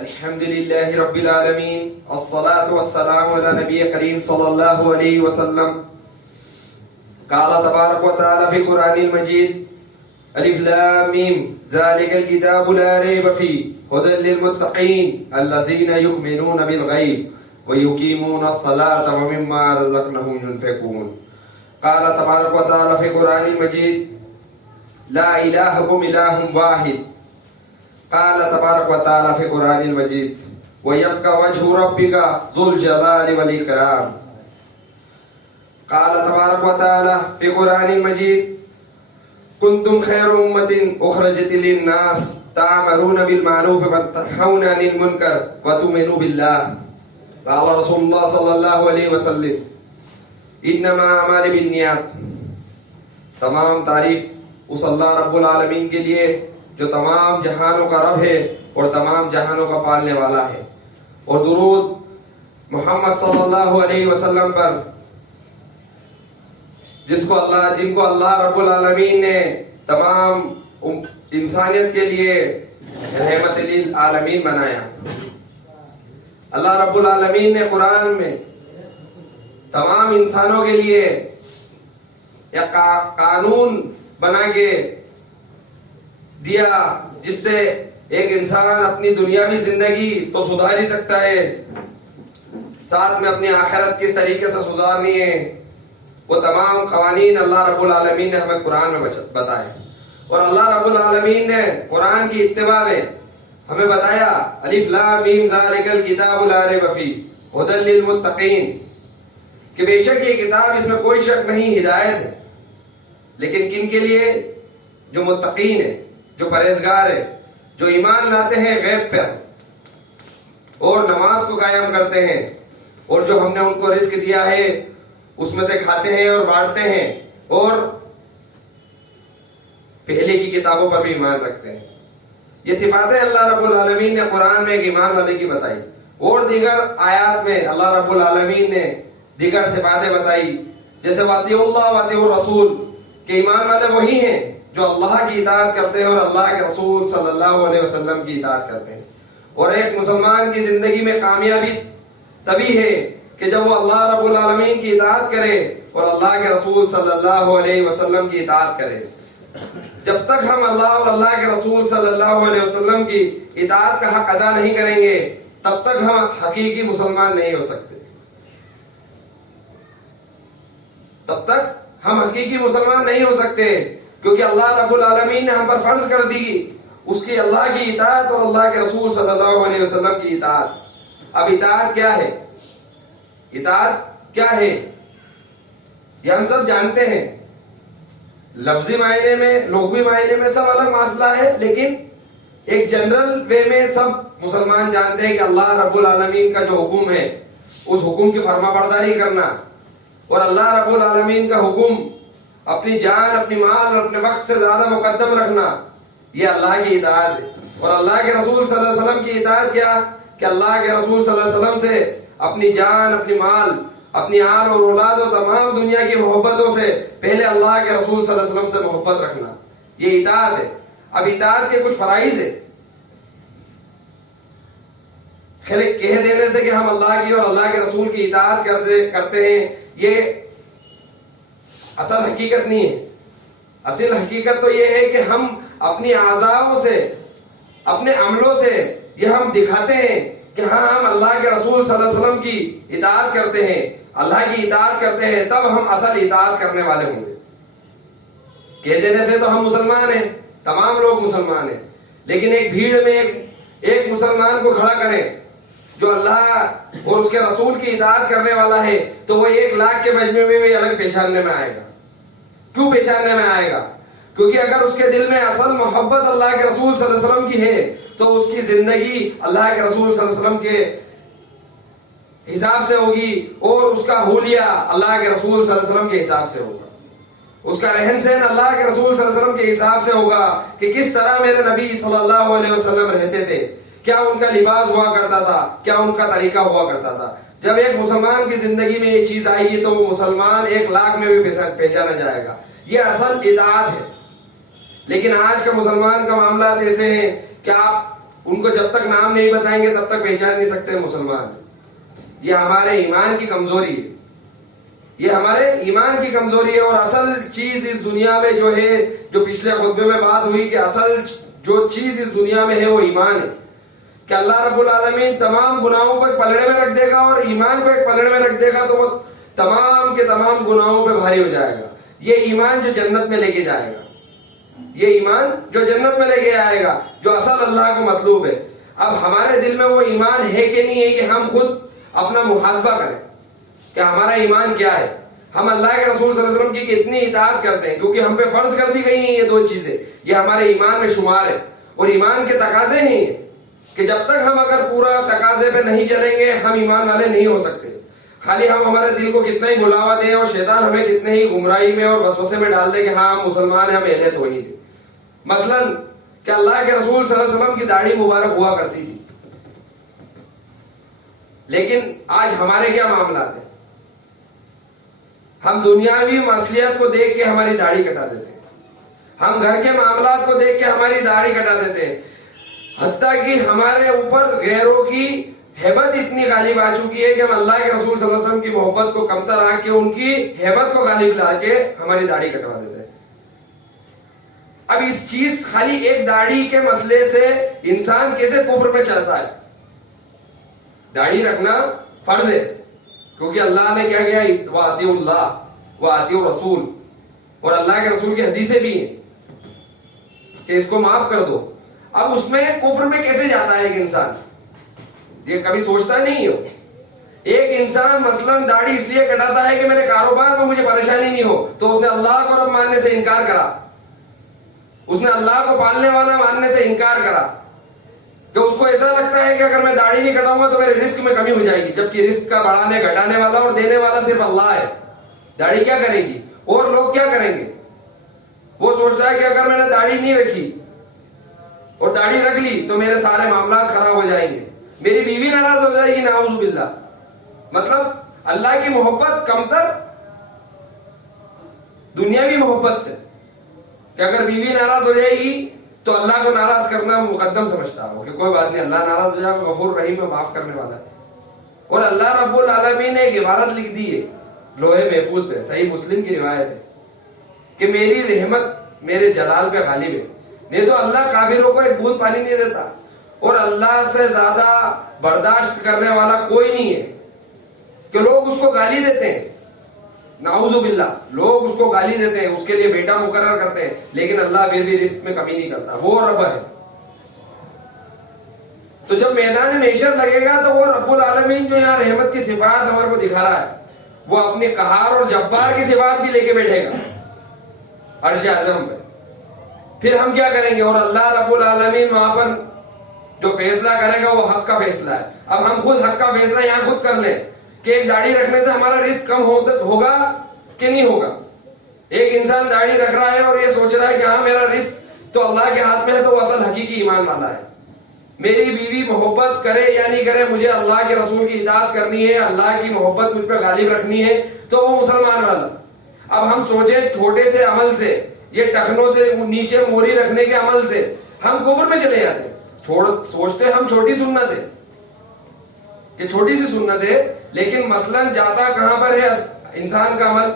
الحمد لله رب العالمين الصلاة والسلام على نبي كريم صلى الله عليه وسلم. قال تبارك وتعالى في القرآن المجيد: ألف لام ميم ذلك الكتاب لا ريب فيه هدى للمتقين الذين يؤمنون بالغيب ويقيمون الصلاة ومما رزقناهم ينفقون. قال تبارك وتعالى في القرآن المجيد: لا إلهكم إله واحد. قال تبارك وتعالى في القرآن المجيد: ويبقى وجه ربك ذو الجلال والإكرام. قال تبارك وتعالى في القرآن المجيد: كنتم خير أمة أخرجت للناس تأمرون بالمعروف وتنهون عن المنكر وتؤمنون بالله. قال رسول الله صلى الله عليه وسلم: انما اعمال بالنیات. تمام تعریف اس اللہ رب العالمین کے لیے جو تمام جہانوں کا رب ہے اور تمام جہانوں کا پالنے والا ہے، اور درود محمد صلی اللہ علیہ وسلم پر جن کو اللہ رب العالمین نے تمام انسانیت کے لیے رحمت للعالمین بنایا. اللہ رب العالمین نے قرآن میں تمام انسانوں کے لیے ایک قانون بنا کے دیا جس سے ایک انسان اپنی دنیاوی زندگی تو سدھار ہی سکتا ہے، ساتھ میں اپنی آخرت کس طریقے سے سدھارنی ہے وہ تمام قوانین اللہ رب العالمین نے ہمیں قرآن میں بتائے. اور اللہ رب العالمین نے قرآن کی اتباع میں ہمیں بتایا: الف لام میم ذالک الکتاب لا ریب فیہ ھدی للمتقین، کہ بے شک یہ کتاب اس میں کوئی شک نہیں، ہدایت ہے، لیکن کن کے لیے؟ جو متقین ہیں، جو پرہیزگار ہیں، جو ایمان لاتے ہیں غیب پر اور نماز کو قائم کرتے ہیں، اور جو ہم نے ان کو رزق دیا ہے اس میں سے کھاتے ہیں اور بانٹتے ہیں، اور پہلے کی کتابوں پر بھی ایمان رکھتے ہیں. یہ صفاتیں اللہ رب العالمین نے قرآن میں ایک ایمان والے کی بتائی، اور دیگر آیات میں اللہ رب العالمین نے دیگر صفاتیں بتائی، جیسے واطیعوا اللہ واطیعوا الرسول، کہ ایمان والے وہی ہیں جو اللہ کی اطاعت کرتے ہیں اور اللہ کے رسول صلی اللہ علیہ وسلم کی اطاعت کرتے ہیں. اور ایک مسلمان کی زندگی میں کامیابی تبھی ہے کہ جب وہ اللہ رب العالمین کی اطاعت کرے اور اللہ کے رسول صلی اللہ علیہ وسلم کی اطاعت کرے. جب تک ہم اللہ اور اللہ کے رسول صلی اللہ علیہ وسلم کی اطاعت کا حق ادا نہیں کریں گے تب تک ہم حقیقی مسلمان نہیں ہو سکتے. تب تک ہم حقیقی مسلمان نہیں ہو سکتے، کیونکہ اللہ رب العالمین نے ہم پر فرض کر دی اس کی اللہ کی اطاعت اور اللہ کے رسول صلی اللہ علیہ وسلم کی اطاعت. اب اطاعت کیا ہے؟ اطاعت کیا ہے یہ ہم سب جانتے ہیں. لفظی معنی میں، لغوی معنی میں سب الگ مسئلہ ہے، لیکن ایک جنرل وے میں سب مسلمان جانتے ہیں کہ اللہ رب العالمین کا جو حکم ہے اس حکم کی فرما برداری کرنا، اور اللہ رب العالمین کا حکم اپنی جان، اپنی مال اور اپنے وقت سے زیادہ مقدم رکھنا، یہ اللہ کی اطاعت ہے. اور اللہ کے رسول صلی اللہ علیہ وسلم کی اطاعت کیا؟ کہ اللہ کے رسول صلی اللہ علیہ وسلم سے اپنی جان، اپنی مال، اپنی آل اور اولاد و تمام دنیا کی محبتوں سے پہلے اللہ کے رسول صلی اللہ علیہ وسلم سے محبت رکھنا، یہ اطاعت ہے. اب اطاعت کے کچھ فرائض ہیں. کہہ دینے سے کہ ہم اللہ کی اور اللہ کے رسول کی اطاعت کرتے ہیں یہ اصل حقیقت نہیں ہے. اصل حقیقت تو یہ ہے کہ ہم اپنی اعضاؤں سے، اپنے عملوں سے یہ ہم دکھاتے ہیں کہ ہاں ہم اللہ کے رسول صلی اللہ علیہ وسلم کی اطاعت کرتے ہیں، اللہ کی اطاعت کرتے ہیں، تب ہم اصل اطاعت کرنے والے ہوں گے۔ کہہ دینے سے تو ہم مسلمان ہیں، تمام لوگ مسلمان ہیں، لیکن ایک بھیڑ میں ایک مسلمان کو کھڑا کریں جو اللہ اور اس کے رسول کی اطاعت کرنے والا ہے، تو وہ 1,00,000 کے مجمع میں بھی الگ پہچاننے میں آئے گا۔ کیوں پہچاننے میں آئے گا؟ کیونکہ اگر اس کے دل میں اصل محبت اللہ کے رسول صلی اللہ علیہ وسلم کی ہے تو اس کی زندگی اللہ کے رسول صلی اللہ علیہ وسلم کے حساب سے ہوگی، اور اس کا حلیہ اللہ کے رسول صلی اللہ علیہ وسلم کے حساب سے ہوگا، اس کا رہن سہن اللہ کے رسول صلی اللہ علیہ وسلم کے حساب سے ہوگا کہ کس طرح میرے نبی صلی اللہ علیہ وسلم رہتے تھے، کیا ان کا لباس ہوا کرتا تھا، کیا ان کا طریقہ ہوا کرتا تھا۔ جب ایک مسلمان کی زندگی میں یہ چیز آئے گی تو وہ مسلمان 1,00,000 میں بھی پہچانا جائے گا۔ یہ اصل اطاعت ہے۔ لیکن آج کا مسلمان کا معاملات ایسے ہیں کہ آپ ان کو جب تک نام نہیں بتائیں گے تب تک پہچان نہیں سکتے مسلمان۔ یہ ہمارے ایمان کی کمزوری ہے، یہ ہمارے ایمان کی کمزوری ہے۔ اور اصل چیز اس دنیا میں جو ہے، جو پچھلے خطبے میں بات ہوئی کہ اصل جو چیز اس دنیا میں ہے وہ ایمان ہے، کہ اللہ رب العالمین تمام گناہوں کو ایک پلڑے میں رکھ دے گا اور ایمان کو ایک پلڑے میں رکھ دے گا تو وہ تمام کے تمام گناہوں پہ بھاری ہو جائے گا۔ یہ ایمان جو جنت میں لے کے جائے گا، یہ ایمان جو جنت میں لے کے آئے گا، جو اصل اللہ کو مطلوب ہے۔ اب ہمارے دل میں وہ ایمان ہے کہ نہیں ہے کہ ہم خود اپنا محاسبہ کریں کہ ہمارا ایمان کیا ہے۔ ہم اللہ کے رسول صلی اللہ علیہ وسلم کی کتنی اطاعت کرتے ہیں، کیونکہ ہم پہ فرض کر دی گئی ہیں یہ 2 چیزیں، یہ ہمارے ایمان میں شمار ہے۔ اور ایمان کے تقاضے ہیں کہ جب تک ہم اگر پورا تقاضے پہ نہیں چلیں گے ہم ایمان والے نہیں ہو سکتے۔ خالی ہم ہمارے دل کو کتنا ہی بلاوا دیں اور شیطان ہمیں کتنے ہی گمراہی میں اور وسوسے میں ڈال دے کہ ہاں ہم مسلمان ہیں، ہم اہل توحید ہیں۔ مثلاً کہ اللہ کے رسول صلی اللہ علیہ وسلم کی داڑھی مبارک ہوا کرتی تھی، لیکن آج ہمارے کیا معاملات ہیں؟ ہم دنیاوی مصلحت کو دیکھ کے ہماری داڑھی کٹا دیتے ہیں، ہم گھر کے معاملات کو دیکھ کے ہماری داڑھی کٹا دیتے ہیں، حتیٰ کہ ہمارے اوپر غیروں کی ہیبت اتنی غالب آ چکی ہے کہ ہم اللہ کے رسول صلی اللہ علیہ وسلم کی محبت کو کمتر آ کے ان کی ہیبت کو غالب لا کے ہماری داڑھی کٹوا دیتے ہیں۔ اب اس چیز خالی ایک داڑھی کے مسئلے سے انسان کیسے کفر میں چلتا ہے؟ داڑھی رکھنا فرض ہے کیونکہ اللہ نے کیا کیا، وَأَطِيعُوا اللَّهَ وَأَطِيعُوا الرَّسُولَ، اور اللہ کے رسول کی حدیثیں بھی ہیں کہ اس کو معاف کر دو۔ اب اس میں کفر میں کیسے جاتا ہے ایک انسان؟ یہ کبھی سوچتا نہیں ہو۔ ایک انسان مثلاً داڑھی اس لیے کٹاتا ہے کہ میرے کاروبار میں مجھے پریشانی نہیں ہو، تو اس نے اللہ کو رب ماننے سے انکار کرا، اس نے اللہ کو پالنے والا ماننے سے انکار کرا، کہ اس کو ایسا لگتا ہے کہ اگر میں داڑھی نہیں کٹاؤں گا تو میرے رزق میں کمی ہو جائے گی، جبکہ رزق کا بڑھانے گھٹانے والا اور دینے والا صرف اللہ ہے۔ داڑھی کیا کرے گی اور لوگ کیا کریں گے؟ وہ سوچتا ہے کہ اگر میں نے داڑھی نہیں رکھی اور داڑھی رکھ لی تو میرے سارے معاملات خراب ہو جائیں گے، میری بیوی ناراض ہو جائے گی، نعوذ باللہ۔ مطلب اللہ کی محبت کمتر دنیاوی محبت سے، کہ اگر بیوی ناراض ہو جائے گی تو اللہ کو ناراض کرنا مقدم سمجھتا ہو کہ کوئی بات نہیں، اللہ ناراض ہو جائے گا، غفور رحیم ہے، معاف کرنے والا ہے۔ اور اللہ رب العالمین نے ایک عبارت لکھ دی ہے لوہے محفوظ پہ، صحیح مسلم کی روایت ہے کہ میری رحمت میرے جلال پہ غالب ہے۔ نہیں تو اللہ کافروں کو ایک بوند پانی نہیں دیتا، اور اللہ سے زیادہ برداشت کرنے والا کوئی نہیں ہے کہ لوگ اس کو گالی دیتے ہیں، نعوذ باللہ، لوگ اس کو گالی دیتے ہیں، اس کے لیے بیٹا مقرر کرتے ہیں، لیکن اللہ پھر بھی رزق میں کمی نہیں کرتا، وہ رب ہے۔ تو جب میدان محشر لگے گا تو وہ رب العالمین جو یہاں رحمت کی صفات ہمارے کو دکھا رہا ہے، وہ اپنے قہار اور جبار کی صفات بھی لے کے بیٹھے گا عرش اعظم پہ۔ پھر ہم کیا کریں گے؟ اور اللہ رب العالمین وہاں پر جو فیصلہ کرے گا وہ حق کا فیصلہ ہے۔ اب ہم خود حق کا فیصلہ یہاں خود کر لیں کہ ایک داڑھی رکھنے سے ہمارا رزق کم ہوگا کہ نہیں ہوگا۔ ایک انسان داڑھی رکھ رہا ہے اور یہ سوچ رہا ہے کہ ہاں میرا رزق تو اللہ کے ہاتھ میں ہے، تو وہ اصل حقیقی ایمان والا ہے۔ میری بیوی محبت کرے یا نہیں کرے، مجھے اللہ کے رسول کی اطاعت کرنی ہے، اللہ کی محبت مجھ پہ غالب رکھنی ہے، تو وہ مسلمان والا۔ اب ہم سوچیں چھوٹے سے عمل سے، یہ ٹخنوں سے نیچے موری رکھنے کے عمل سے ہم کفر میں چلے جاتے ہیں۔ سوچتے ہم چھوٹی سنت ہے کہ چھوٹی سی سنت ہے، لیکن مثلاً جاتا کہاں پر ہے انسان کا عمل؟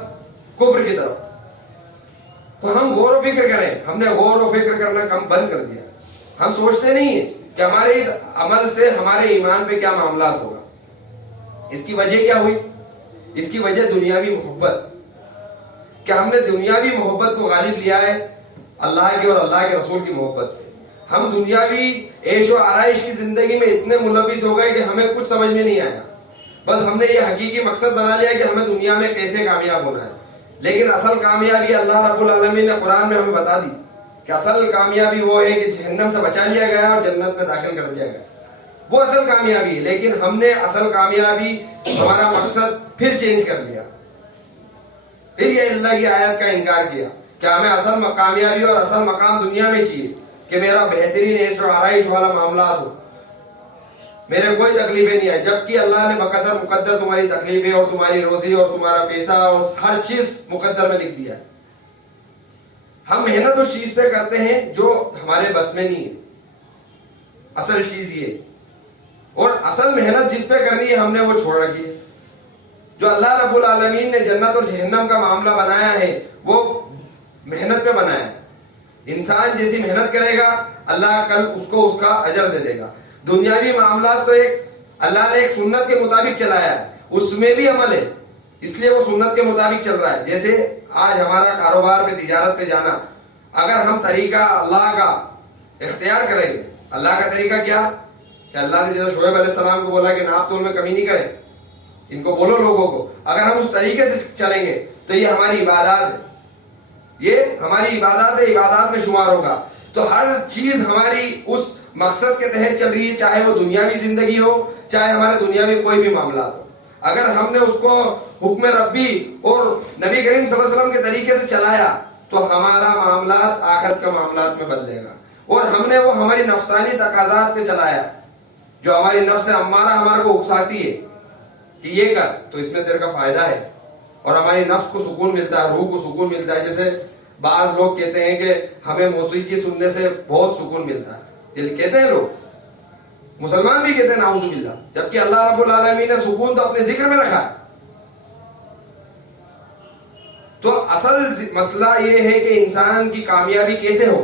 کفر کی طرف۔ تو ہم غور و فکر کریں. ہم نے غور و فکر کرنا کم بند کر دیا. ہم سوچتے نہیں ہیں کہ ہمارے اس عمل سے ہمارے ایمان پہ کیا معاملات ہوگا. اس کی وجہ کیا ہوئی؟ اس کی وجہ دنیاوی محبت، کہ ہم نے دنیاوی محبت کو غالب لیا ہے اللہ کی اور اللہ کے رسول کی محبت پہ. ہم دنیاوی عیش و آرائش کی زندگی میں اتنے ملوث ہو گئے کہ ہمیں کچھ سمجھ میں نہیں آیا. بس ہم نے یہ حقیقی مقصد بنا لیا کہ ہمیں دنیا میں کیسے کامیاب ہونا ہے. لیکن اصل کامیابی اللہ رب العالمین نے قرآن میں ہمیں بتا دی کہ اصل کامیابی وہ ہے کہ جہنم سے بچا لیا گیا اور جنت میں داخل کر دیا گیا. وہ اصل کامیابی ہے. لیکن ہم نے اصل کامیابی ہمارا مقصد پھر چینج کر لیا. پھر یہ اللہ کی آیت کا انکار کیا کہ ہمیں اصل کامیابی اور اصل مقام دنیا میں چاہیے کہ میرا بہترین عیش و آرائش والا معاملات ہو، میرے کوئی تکلیفیں نہیں آئے. جبکہ اللہ نے بقدر مقدر تمہاری تکلیفیں اور تمہاری روزی اور تمہارا پیسہ اور ہر چیز مقدر میں لکھ دیا ہے. ہم محنت اس چیز پہ کرتے ہیں جو ہمارے بس میں نہیں ہے. اصل چیز یہ، اور اصل محنت جس پہ کرنی ہے ہم نے وہ چھوڑ رکھی ہے. جو اللہ رب العالمین نے جنت اور جہنم کا معاملہ بنایا ہے وہ محنت پہ بنایا ہے. انسان جیسی محنت کرے گا اللہ کل اس کو اس کا اجر دے دے گا. دنیاوی معاملات تو اللہ نے ایک سنت کے مطابق چلایا ہے، اس میں بھی عمل ہے، اس لیے وہ سنت کے مطابق چل رہا ہے. جیسے آج ہمارا کاروبار پہ تجارت پہ جانا، اگر ہم طریقہ اللہ کا اختیار کریں گے. اللہ کا طریقہ کیا کہ اللہ نے جیسے شعیب علیہ السلام کو بولا کہ ناپ تول میں کمی نہیں کریں، ان کو بولو لوگوں کو. اگر ہم اس طریقے سے چلیں گے تو یہ ہماری عبادات ہے، یہ ہماری عبادات ہے، عبادات میں شمار ہوگا. تو ہر چیز ہماری اس مقصد کے تحت چل رہی ہے، چاہے وہ دنیاوی زندگی ہو چاہے ہمارے دنیا میں کوئی بھی معاملات ہو. اگر ہم نے اس کو حکم ربی اور نبی کریم صلی اللہ علیہ وسلم کے طریقے سے چلایا تو ہمارا معاملات آخرت کے معاملات میں بدلے گا. اور ہم نے وہ ہماری نفسانی تقاضات پہ چلایا جو ہماری نفس امارہ ہمارے کو اکساتی ہے کہ یہ کر تو اس میں تیرے کا فائدہ ہے، اور ہماری نفس کو سکون ملتا ہے، روح کو سکون ملتا ہے. جیسے بعض لوگ کہتے ہیں کہ ہمیں موسیقی سننے سے بہت سکون ملتا ہے، یہ کہتے ہیں لوگ، مسلمان بھی کہتے ہیں نعوذ باللہ، جبکہ اللہ رب العالمین نے سکون تو اپنے ذکر میں رکھا ہے. تو اصل مسئلہ یہ ہے کہ انسان کی کامیابی کیسے ہو،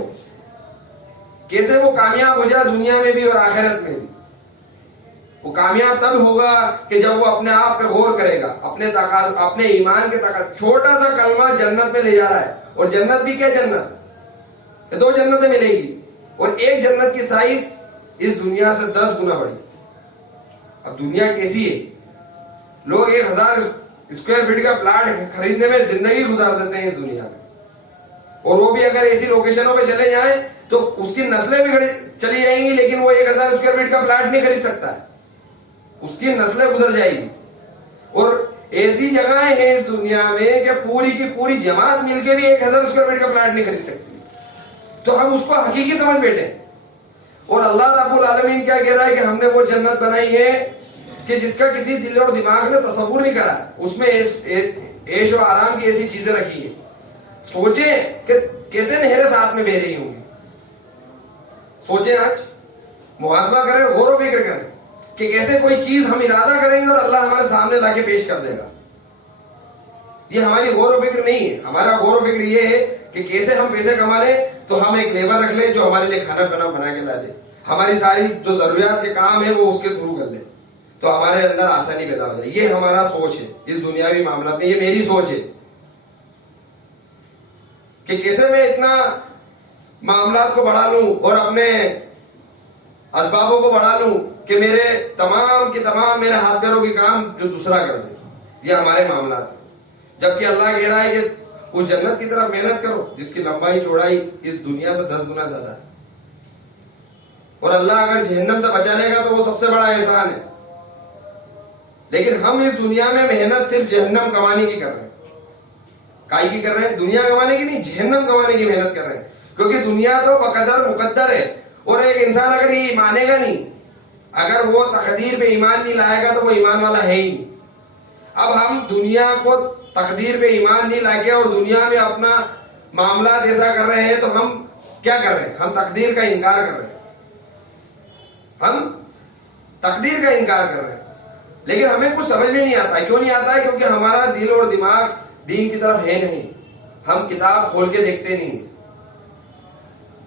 کیسے وہ کامیاب ہو جائے دنیا میں بھی اور آخرت میں بھی. وہ کامیاب تب ہوگا کہ جب وہ اپنے آپ پہ غور کرے گا، اپنے ایمان کے تقاضے. چھوٹا سا کلمہ جنت میں لے جا رہا ہے، اور جنت بھی کیا جنت، 2 جنتیں ملے گی، اور ایک جنت کی سائز اس دنیا سے 10 گنا بڑی. اب دنیا کیسی ہے، لوگ 1000 اسکوائر فٹ کا پلاٹ خریدنے میں زندگی گزار دیتے ہیں اس دنیا میں، اور وہ بھی اگر ایسی لوکیشنوں پہ چلے جائیں تو اس کی نسلیں بھی چلی جائیں گی، لیکن وہ 1000 اسکوائر فٹ کا پلاٹ نہیں خرید سکتا ہے، اس کی نسلیں گزر جائیں گی. اور ایسی جگہیں ہیں اس دنیا میں کہ پوری کی پوری جماعت مل کے بھی 1000 اسکوائر فٹ کا پلاٹ نہیں خرید سکتی. تو ہم اس کو حقیقی سمجھ بیٹھے. اور اللہ رب العالمین کیا کہہ رہا ہے کہ ہم نے وہ جنت بنائی ہے کہ جس کا کسی دل اور دماغ نے تصور نہیں کرا. اس میں عیش و آرام کی ایسی چیزیں رکھی ہیں. سوچیں کہ کیسے نہریں ساتھ میں بہ رہی ہوں گی. سوچیں، آج محاسبہ کریں، غور و فکر کریں کہ کیسے کوئی چیز ہم ارادہ کریں گے اور اللہ ہمارے سامنے لا کے پیش کر دے گا. یہ ہماری غور و فکر نہیں ہے. ہمارا غور و فکر یہ ہے کہ کیسے ہم پیسے کما لیں تو ہم ایک لیبر رکھ لیں جو ہمارے لیے کھانا پینا بنا کے لا دے، ہماری ساری جو ضروریات کے کام ہے وہ اس کے تھرو کر لے، تو ہمارے اندر آسانی پیدا ہو جائے. یہ ہمارا سوچ ہے اس دنیاوی معاملات میں. یہ میری سوچ ہے کہ کیسے میں اتنا معاملات کو بڑھا لوں اور اپنے اسبابوں کو بڑھا لوں کہ میرے تمام کے تمام میرے ہاتھ پیروں کے کام جو دوسرا کر دے. یہ ہمارے معاملات ہیں. جبکہ اللہ کہہ رہا ہے کہ اس جنت کی طرف محنت کرو جس کی لمبائی چوڑائی اس دنیا سے 10 گنا زیادہ ہے. اور اللہ اگر جہنم سے بچا لے گا تو وہ سب سے بڑا احسان ہے. لیکن ہم اس دنیا میں محنت صرف جہنم کمانے کی کر رہے ہیں. کائی کی کر رہے ہیں؟ دنیا کمانے کی نہیں، جہنم کمانے کی محنت کر رہے ہیں. کیونکہ دنیا تو بقدر مقدر ہے، اور ایک انسان اگر یہ مانے گا نہیں، اگر وہ تقدیر پہ ایمان نہیں لائے گا تو وہ ایمان والا ہے ہی نہیں. اب ہم دنیا کو تقدیر پہ ایمان نہیں لا کے اور دنیا میں اپنا معاملات ایسا کر رہے ہیں تو ہم کیا کر رہے ہیں؟ ہم تقدیر کا انکار کر رہے ہیں. ہم تقدیر کا انکار کر رہے ہیں. لیکن ہمیں کچھ سمجھ میں نہیں آتا. کیوں نہیں آتا ہے؟ کیونکہ ہمارا دل اور دماغ دین کی طرف ہے نہیں. ہم کتاب کھول کے دیکھتے نہیں ہیں.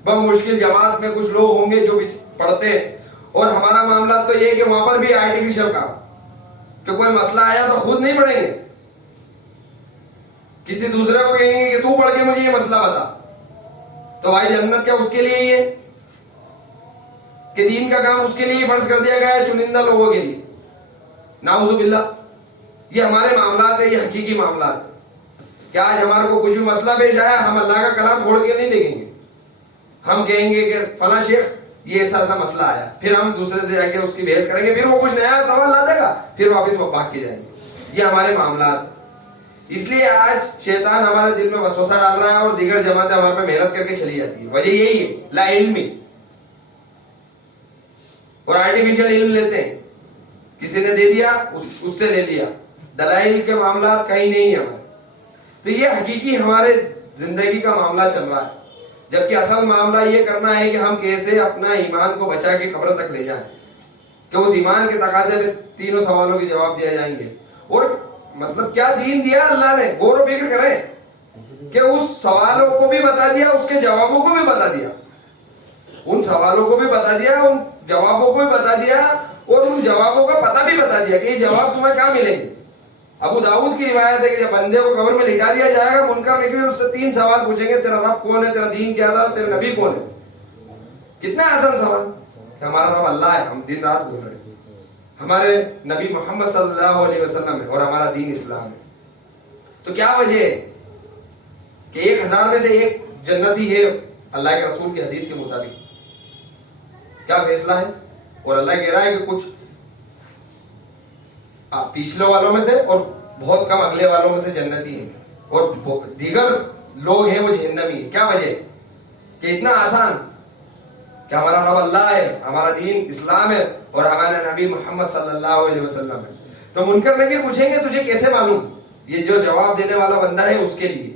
بمشکل جماعت میں کچھ لوگ ہوں گے جو پڑھتے ہیں, اور ہمارا معاملہ تو یہ ہے کہ وہاں پر بھی آرٹیفیشل کام, کہ کوئی مسئلہ آیا تو خود نہیں پڑھیں گے, کسی دوسرے کو کہیں گے کہ تو پڑھ کے مجھے یہ مسئلہ بتا. تو بھائی جنت کیا اس کے لیے ہی ہے کہ دین کا کام اس کے لیے فرض کر دیا گیا ہے چنندہ لوگوں کے لیے؟ نعوذ باللہ. یہ ہمارے معاملات ہیں, یہ حقیقی معاملات ہیں کہ آج ہمارے کو کچھ بھی مسئلہ پیش آیا, ہم اللہ کا کلام کھول کے نہیں دیکھیں گے. ہم کہیں گے کہ فلاں شیخ یہ ایسا ایسا مسئلہ آیا, پھر ہم دوسرے سے جا کے اس کی بحث کریں گے, پھر وہ کچھ نیا سوال لا دے گا, پھر واپس وہ بھاگ کے جائیں گے. یہ ہمارے معاملات. اس لیے آج شیطان ہمارے دل میں وسوسہ ڈال رہا ہے اور دیگر جماعتیں ہمارے پہ محنت کر کے چلی جاتی ہے. وجہ یہی ہے لا علمی, اور آرٹیفیشل علم لیتے ہیں, کسی نے دے دیا اس سے لے لیا. دلائل کے معاملات کہیں نہیں ہے ہمارے. تو یہ حقیقی ہمارے زندگی کا معاملہ چل رہا ہے, جبکہ اصل معاملہ یہ کرنا ہے کہ ہم کیسے اپنا ایمان کو بچا کے قبر تک لے جائیں, کہ اس ایمان کے تقاضے میں تینوں سوالوں کے جواب دیا جائیں گے. اور مطلب کیا دین دیا اللہ نے, غور و فکر کریں کہ اس سوالوں کو بھی بتا دیا, اس کے جوابوں کو بھی بتا دیا, ان سوالوں کو بھی بتا دیا, ان جوابوں کو بھی بتا دیا, اور ان جوابوں کا پتہ بھی بتا دیا کہ یہ جواب تمہیں کہاں ملیں گے. ابو داؤد کی روایت ہے کہ جب بندے کو قبر میں لٹا دیا جائے گا, منکر نکیر اس سے 3 سوال پوچھیں گے, تیرا رب کون ہے, تیرا دین کیا تھا, تیرا نبی کون ہے. کتنا آسان سوال کہ ہمارا رب اللہ ہے, ہم دن رات بول رہے ہیں, ہمارے نبی محمد صلی اللہ علیہ وسلم ہے, اور ہمارا دین اسلام ہے. تو کیا وجہ ہے کہ 1000 میں سے ایک جنتی ہے اللہ کے رسول کی حدیث کے مطابق؟ کیا فیصلہ ہے؟ اور اللہ کہہ رہا ہے کہ کچھ پچھلے والوں میں سے اور بہت کم اگلے والوں میں سے جنتی ہیں, اور دیگر لوگ ہیں وہ جہنمی ہیں. کیا وجہ کہ اتنا آسان کہ ہمارا رب اللہ ہے, ہمارا دین اسلام ہے, اور ہمارا نبی محمد صلی اللہ علیہ وسلم ہے. تو منکر نکیر پوچھیں گے تجھے کیسے معلوم, یہ جو جواب دینے والا بندہ ہے اس کے لیے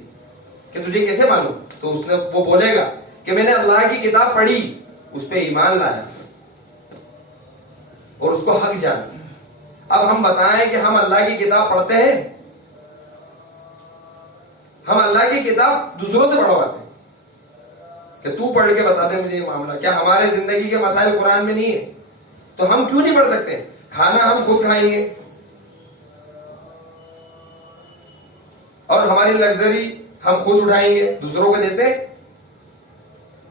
کہ تجھے کیسے معلوم, تو اس نے وہ بولے گا کہ میں نے اللہ کی کتاب پڑھی, اس پہ ایمان لایا اور اس کو حق جانا. اب ہم بتائیں کہ ہم اللہ کی کتاب پڑھتے ہیں, ہم اللہ کی کتاب دوسروں سے پڑھواتے ہیں کہ تو پڑھ کے بتا دے مجھے یہ معاملہ. کیا ہمارے زندگی کے مسائل قرآن میں نہیں ہے؟ تو ہم کیوں نہیں پڑھ سکتے؟ کھانا ہم خود کھائیں گے, اور ہماری لگژری ہم خود اٹھائیں گے, دوسروں کو دیتے.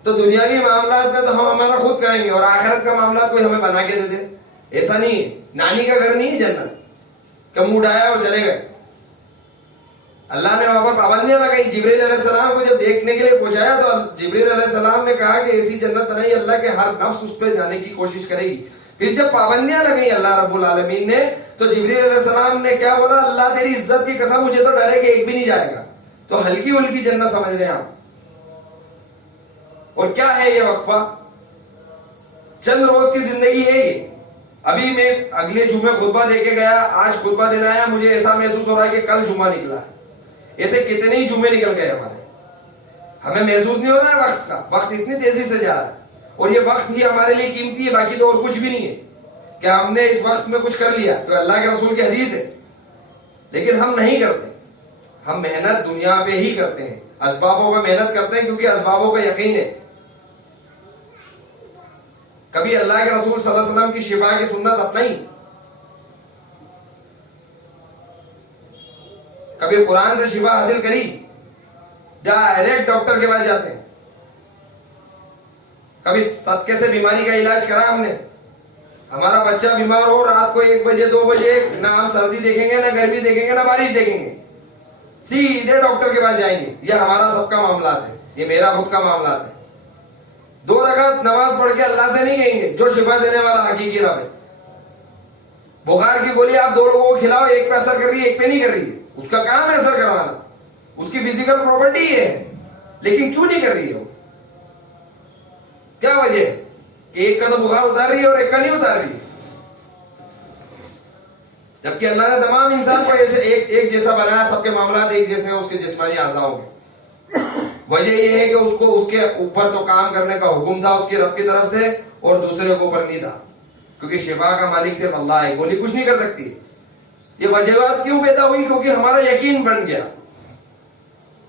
تو دنیاوی معاملات میں تو ہم ہمارا خود کریں گے, اور آخرت کا معاملات کوئی ہمیں بنا کے دے دے. ایسا نہیں ہے, نانی کا گھر نہیں ہے جنت کہ منہ اٹھایا اور چلے گئے. اللہ نے وہاں پر پابندیاں لگائی. جبریل علیہ السلام کو جب دیکھنے کے لیے پہنچایا تو جبریل علیہ السلام نے کہا کہ ایسی جنت بنائی اللہ کے ہر نفس اس پہ جانے کی کوشش کرے گی. پھر جب پابندیاں لگائی اللہ رب العالمین نے, تو جبریل علیہ السلام نے کیا بولا, اللہ تیری عزت کی قسم مجھے تو ڈرے کہ ایک بھی نہیں جائے گا. تو ہلکی ہلکی جنت سمجھ رہے ہیں آپ. اور کیا ہے یہ وقفہ؟ چند روز کی زندگی ہے یہ. ابھی میں اگلے جمعے خطبہ دے کے گیا, آج خطبہ دینا آیا, مجھے ایسا محسوس ہو رہا ہے کہ کل جمعہ نکلا ہے. ایسے کتنے ہی جمعے نکل گئے ہمارے, ہمیں محسوس نہیں ہو رہا ہے وقت کا. وقت اتنی تیزی سے جا رہا ہے, اور یہ وقت ہی ہمارے لیے قیمتی ہے, باقی تو اور کچھ بھی نہیں ہے کہ ہم نے اس وقت میں کچھ کر لیا. تو اللہ کے رسول کی حدیث ہے, لیکن ہم نہیں کرتے. ہم محنت دنیا پہ ہی کرتے ہیں, اسبابوں پہ محنت کرتے ہیں کیونکہ اسبابوں کا یقین ہے. کبھی اللہ کے رسول صلی اللہ علیہ وسلم کی شفا کی سنت اپنائی, کبھی قرآن سے شفا حاصل کری, ڈائریکٹ ڈاکٹر کے پاس جاتے ہیں. کبھی صدقے سے بیماری کا علاج کرا ہم نے. ہمارا بچہ بیمار ہو, رات کو 1 بجے 2 بجے, نہ ہم سردی دیکھیں گے, نہ گرمی دیکھیں گے, نہ بارش دیکھیں گے, سیدھے ڈاکٹر کے پاس جائیں گے. یہ ہمارا سب کا معاملات ہے, یہ میرا خود کا معاملات ہے. 2 رکعت نماز پڑھ کے اللہ سے نہیں کہیں گے جو شفا دینے والا حقیقی رب ہے. بخار کی گولی آپ 2 لوگوں کو کھلاؤ, ایک پہ اثر کر رہی ہے, ایک پہ نہیں کر رہی ہے. اس کا کام ہے اثر کروانا, اس کی فزیکل پراپرٹی یہ ہے, لیکن کیوں نہیں کر رہی ہے وہ؟ کیا وجہ ہے کہ ایک کا تو بخار اتار رہی ہے اور ایک کا نہیں اتار رہی ہے, جبکہ اللہ نے تمام انسان کو ایسے ایک جیسا بنایا, سب کے معاملات ایک جیسے ہیں اس کے جسمانی اعضاء کے. وجہ یہ ہے کہ اس کو اس کے اوپر تو کام کرنے کا حکم تھا اس کی رب کی طرف سے, اور دوسرے کے اوپر نہیں تھا, کیونکہ شفا کا مالک صرف اللہ ہے, گولی کچھ نہیں کر سکتی. یہ وجوہات کیوں پیدا ہوئی؟ کیونکہ ہمارا یقین بن گیا,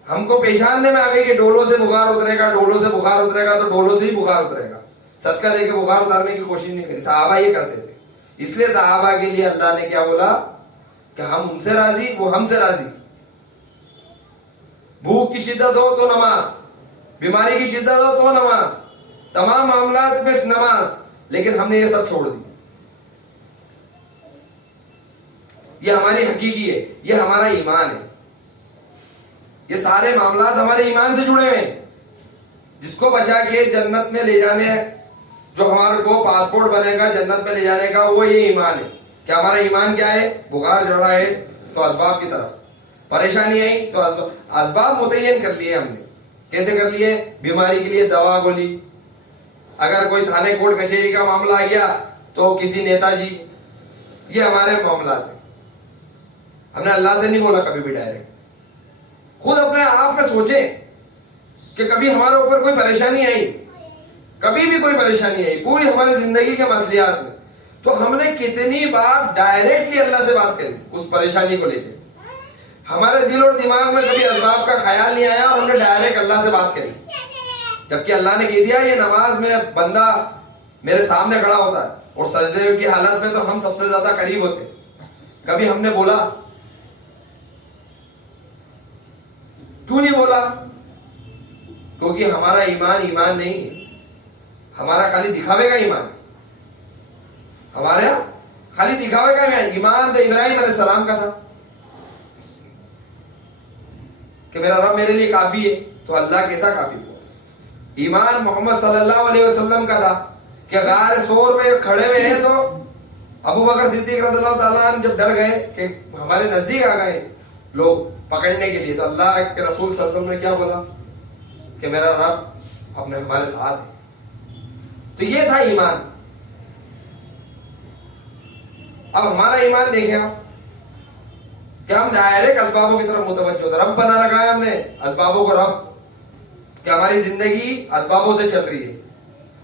ہم کو پہچاننے میں آ گئی کہ ڈولوں سے بخار اترے گا، ڈولوں سے بخار اترے گا تو ڈولوں سے ہی بخار اترے گا، صدقہ دے کے بخار اتارنے کی کوشش نہیں کری. صحابہ یہ کرتے تھے. اس لیے صحابہ کے لیے اللہ نے کیا بولا کہ ہم ان سے راضی، وہ ہم سے راضی. بھوک کی شدت ہو تو نماز، بیماری کی شدت ہو تو نماز، تمام معاملات میں نماز. لیکن ہم نے یہ سب چھوڑ دی. یہ ہماری حقیقی ہے، یہ ہمارا ایمان ہے. یہ سارے معاملات ہمارے ایمان سے جڑے ہوئے ہیں. جس کو بچا کے جنت میں لے جانے، جو ہمارے کو پاسپورٹ بنے گا جنت میں لے جانے کا، وہ یہ ایمان ہے. کہ ہمارا ایمان کیا ہے؟ بخار چڑھا ہے تو اسباب کی طرف، پریشانی آئی تو اسباب متعین کر لیے ہم نے. کیسے کر لیے؟ بیماری کے لیے دوا گولی، اگر کوئی تھانے کوٹ کچہری کا معاملہ آ گیا تو کسی نیتا جی. یہ ہمارے معاملات ہیں. ہم نے اللہ سے نہیں بولا کبھی بھی ڈائریکٹ. خود اپنے آپ میں سوچیں کہ کبھی ہمارے اوپر کوئی پریشانی آئی، کبھی بھی کوئی پریشانی آئی پوری ہماری زندگی کے مسئلات میں، تو ہم نے کتنی بار ڈائریکٹلی اللہ سے بات کری اس پریشانی کو لے کے. ہمارے دل اور دماغ میں کبھی اسباب کا خیال نہیں آیا اور ہم نے ڈائریکٹ اللہ سے بات کری. جبکہ اللہ نے کہہ دیا یہ نماز میں بندہ میرے سامنے کھڑا ہوتا ہے اور سجدے کی حالت میں تو ہم سب سے زیادہ قریب ہوتے. کبھی ہم نے بولا؟ کیوں نہیں بولا؟ کیونکہ ہمارا ایمان ایمان نہیں ہے. ہمارا خالی دکھاوے کا ایمان، ہمارا خالی دکھاوے کا ایمان. ایمان تو ابراہیم علیہ السلام کا تھا کہ میرا رب میرے لیے کافی ہے، تو اللہ کیسا کافی ہوا. ایمان محمد صلی اللہ علیہ وسلم کا تھا کہ غار سور میں کھڑے ہوئے ہیں تو ابو بکر صدیق رضی اللہ تعالیٰ عنہ جب ڈر گئے کہ ہمارے نزدیک آ گئے لوگ پکڑنے کے لیے، تو اللہ کے رسول صلی اللہ علیہ وسلم نے کیا بولا کہ میرا رب اپنے ہمارے ساتھ ہے. تو یہ تھا ایمان. اب ہمارا ایمان دیکھیں آپ کہ ہم ڈائریکٹ اسبابوں کی طرف متوجہ ہوتے. رب بنا رکھا ہے ہم نے اسبابوں کو رب، کہ ہماری زندگی اسبابوں سے چل رہی ہے.